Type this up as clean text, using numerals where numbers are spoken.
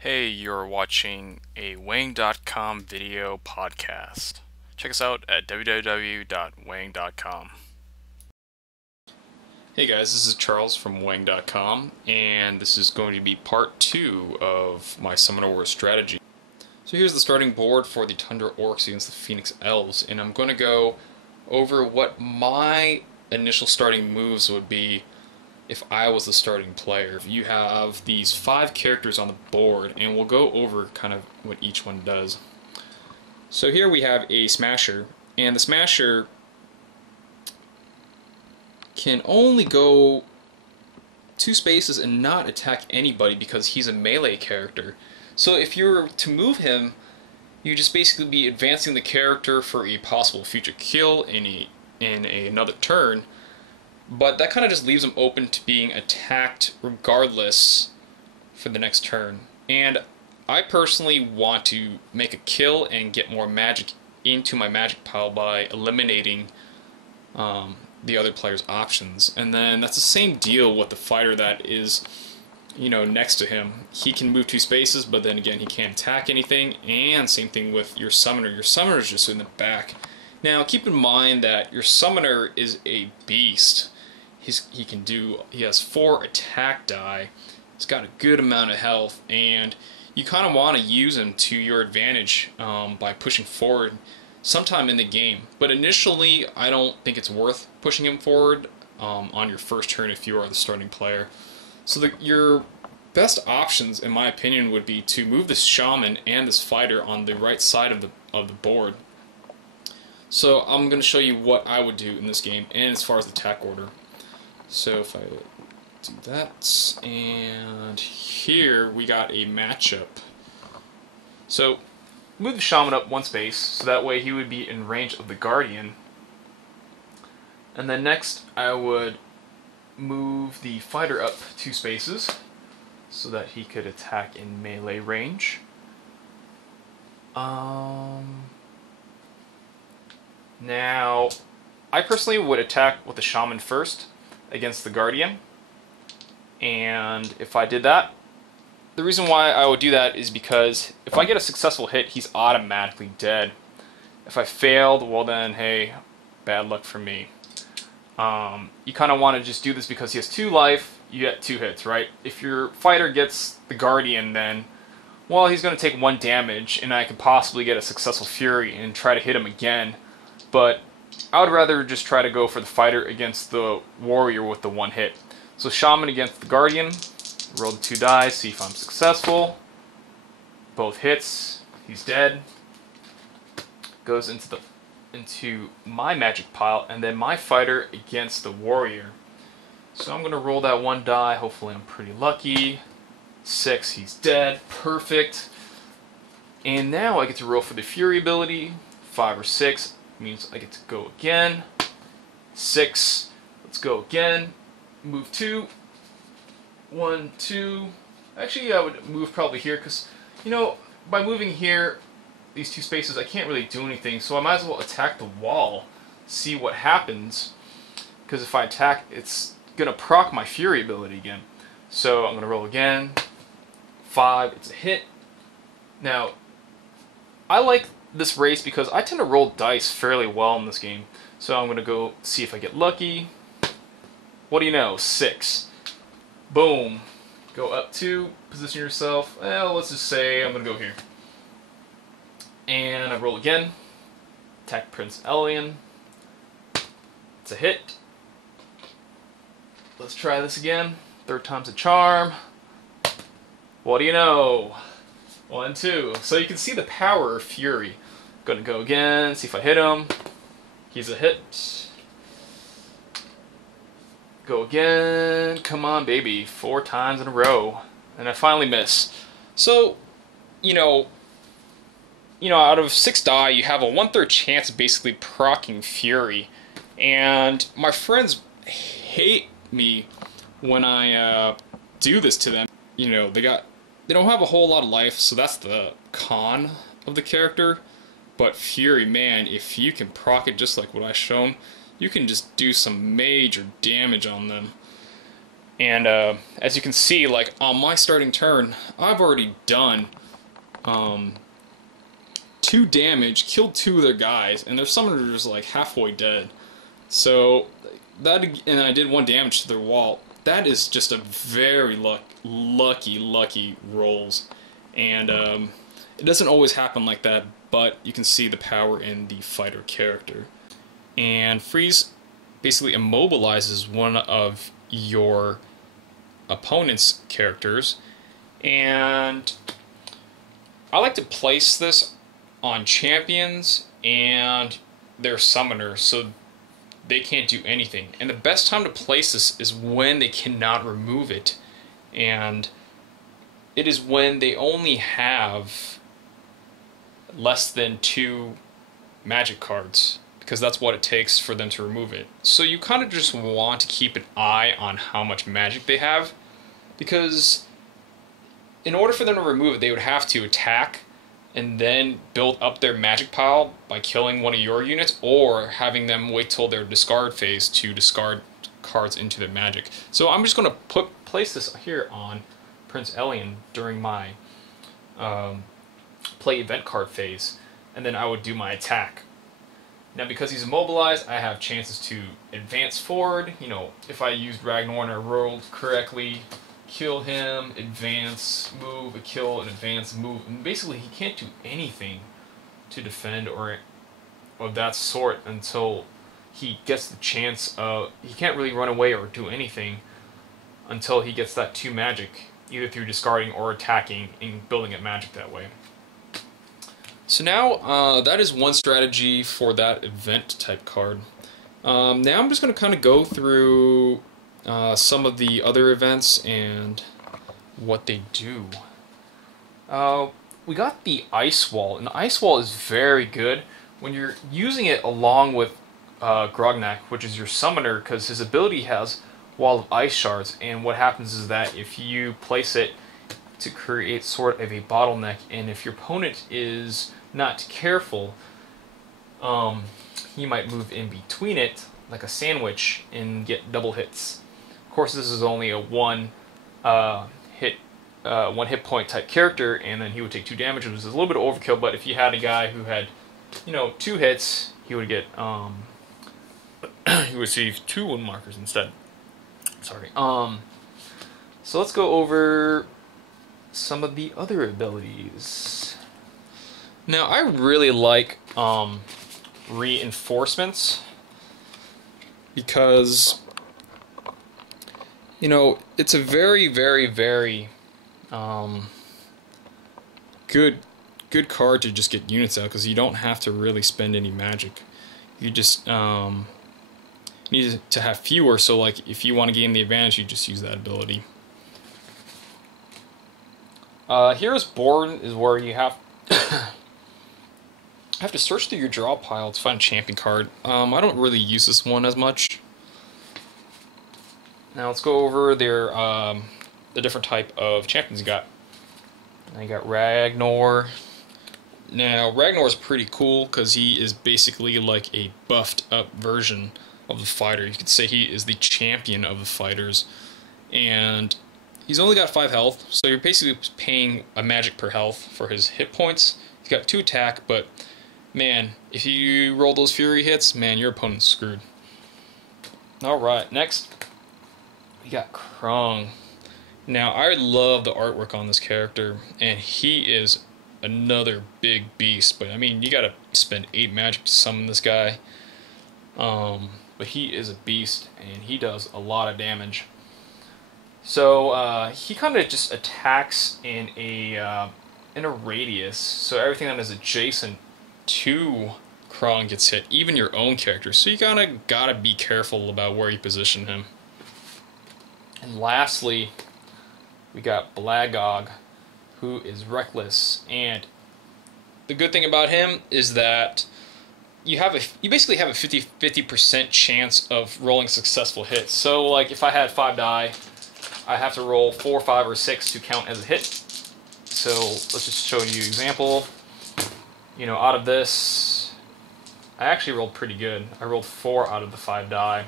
Hey, you're watching a Wang.com video podcast. Check us out at www.wang.com. Hey guys, this is Charles from Wang.com, and this is going to be part 2 of my Summoner Wars strategy. So here's the starting board for the Tundra Orcs against the Phoenix Elves, and I'm going to go over what my initial starting moves would be if I was the starting player. You have these 5 characters on the board, and we'll go over kind of what each one does. So here we have a Smasher, and the Smasher can only go 2 spaces and not attack anybody because he's a melee character. So if you were to move him, you just basically be advancing the character for a possible future kill in another turn. But that kind of just leaves him open to being attacked regardless for the next turn. And I personally want to make a kill and get more magic into my magic pile by eliminating the other player's options. And then that's the same deal with the fighter that is, next to him. He can move 2 spaces, but then again he can't attack anything. And same thing with your summoner. Your summoner is just in the back. Now keep in mind that your summoner is a beast. He has 4 attack die. He's got a good amount of health, and you kind of want to use him to your advantage by pushing forward sometime in the game. But initially, I don't think it's worth pushing him forward on your first turn if you are the starting player. So your best options, in my opinion, would be to move this shaman and this fighter on the right side of the board. So I'm going to show you what I would do in this game, and as far as the attack order. So if I do that, and here we got a matchup. So move the shaman up 1 space, so that way he would be in range of the guardian. And then next I would move the fighter up 2 spaces, so that he could attack in melee range. Now, I personally would attack with the shaman first against the guardian, and if I did that, the reason why I would do that is because if I get a successful hit, he's automatically dead. If I failed, well then, hey, bad luck for me. You kind of want to just do this because he has 2 life, you get 2 hits, right? If your fighter gets the guardian, then, well, he's going to take 1 damage, and I could possibly get a successful fury and try to hit him again. But I would rather just try to go for the fighter against the warrior with the 1 hit. So shaman against the guardian, roll the 2 dice, see if I'm successful. Both hits, he's dead. Goes into my magic pile, and then my fighter against the warrior. So I'm going to roll that 1 die, hopefully I'm pretty lucky. 6, he's dead, perfect. And now I get to roll for the fury ability, 5 or 6. Means I get to go again. 6. Let's go again. Move 2. 1, 2. Actually, I would move probably here because, by moving here, these 2 spaces, I can't really do anything. So I might as well attack the wall, see what happens. Because if I attack, it's going to proc my fury ability again. So I'm going to roll again. 5. It's a hit. Now, I like this race because I tend to roll dice fairly well in this game. So I'm going to go see if I get lucky. What do you know? 6. Boom. Go up 2. Position yourself. Well, let's just say I'm going to go here. And I roll again. Attack Prince Elian. It's a hit. Let's try this again. 3rd time's a charm. What do you know? 1, 2. So you can see the power of fury. Gonna go again, see if I hit him. He's a hit. Go again. Come on, baby. 4 times in a row. And I finally miss. So, out of 6 die, you have a 1/3 chance of basically proccing fury. And my friends hate me when I do this to them. They don't have a whole lot of life, so that's the con of the character. But fury, man, if you can proc it just like what I've shown, you can just do some major damage on them. And as you can see, like on my starting turn, I've already done 2 damage, killed 2 of their guys, and their summoners like halfway dead. So that, and I did 1 damage to their wall. That is just a very lucky rolls, and it doesn't always happen like that. But you can see the power in the fighter character. And freeze basically immobilizes one of your opponent's characters, and I like to place this on champions and their summoner so they can't do anything. And the best time to place this is when they cannot remove it, and it is when they only have less than 2 magic cards, because that's what it takes for them to remove it. So you kind of just want to keep an eye on how much magic they have, because in order for them to remove it, they would have to attack and then build up their magic pile by killing one of your units, or having them wait till their discard phase to discard cards into their magic. So I'm just going to place this here on Prince Elian during my play event card phase, and then I would do my attack. Now, because he's immobilized, I have chances to advance forward. You know, if I used Ragnar and I rolled correctly, kill him, advance, move, a kill, and advance, move. And basically, he can't do anything to defend or of that sort until he gets the chance of... He can't really run away or do anything until he gets that 2 magic, either through discarding or attacking and building up magic that way. So now, that is one strategy for that event type card. Now I'm just going to kind of go through some of the other events and what they do. We got the Ice Wall, and the Ice Wall is very good when you're using it along with Grognak, which is your summoner, because his ability has Wall of Ice Shards, and what happens is that if you place it to create sort of a bottleneck, and if your opponent is not careful, he might move in between it like a sandwich and get double hits. Of course, this is only a one hit point type character, and then he would take 2 damage, which is a little bit of overkill. But if you had a guy who had, 2 hits, he would get he would receive 2 wound markers instead. Sorry. So let's go over some of the other abilities. Now, I really like reinforcements, because it's a very good card to just get units out, because you don't have to really spend any magic. You just need to have fewer, so like if you want to gain the advantage, you just use that ability. Heroes Born is where you have to search through your draw pile to find a champion card. I don't really use this one as much. Now let's go over the different type of champions you got. Now you got Ragnar. Now Ragnar is pretty cool because he is basically like a buffed up version of the fighter. You could say he is the champion of the fighters, and he's only got 5 health, so you're basically paying a magic per health for his hit points. He's got 2 attack, but man, if you roll those fury hits, man, your opponent's screwed. Alright, next we got Krung. Now, I love the artwork on this character, and he is another big beast, but I mean, you gotta spend 8 magic to summon this guy. But he is a beast, and he does a lot of damage. So he kind of just attacks in a radius, so everything that is adjacent to Krung gets hit, even your own character. So you gotta be careful about where you position him. And lastly, we got Blagog, who is reckless, and the good thing about him is that you basically have a 50% chance of rolling successful hits. So like if I had 5 die, I have to roll 4, 5, or 6 to count as a hit. So let's just show you an example. Out of this, I actually rolled pretty good. I rolled 4 out of the 5 die.